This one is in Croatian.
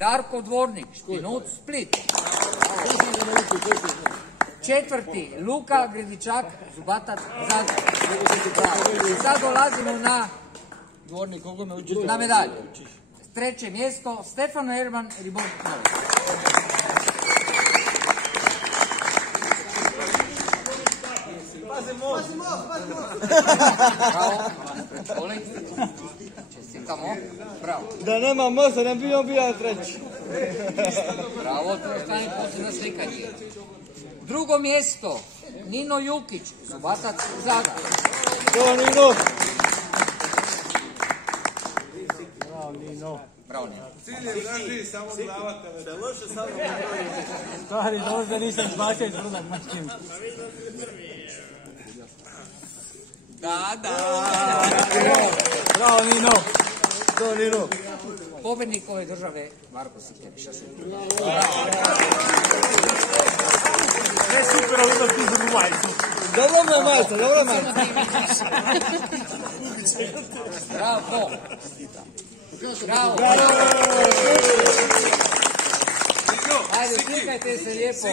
Darko Dvornik, Štinut, Split. Četvrti, Luka Gredičak, Zubatac, Zadar. Sad dolazimo na medalju. Treće mjesto, Stefano Erman, Ribon. Bravo. Čestitamo. Bravo. Da nema mosta, ne bi on bio treći. Bravo, to je stanje posljedna slikanje. Drugo mjesto, Nino Jukić, Zubatac, Zadar. To Nino. Bravo, Nino. Cilje draži, samo glavata. Se loše samo Stvari, možda nisam zbačio iz rudak mačkim. Da. Bravo, Nino. To Nino. Pobjednik ove države, Marko Sikeriša. Sve super, ali da ti za majicu. Dobro majica. Bravo. Ajde, slikajte se lijepo.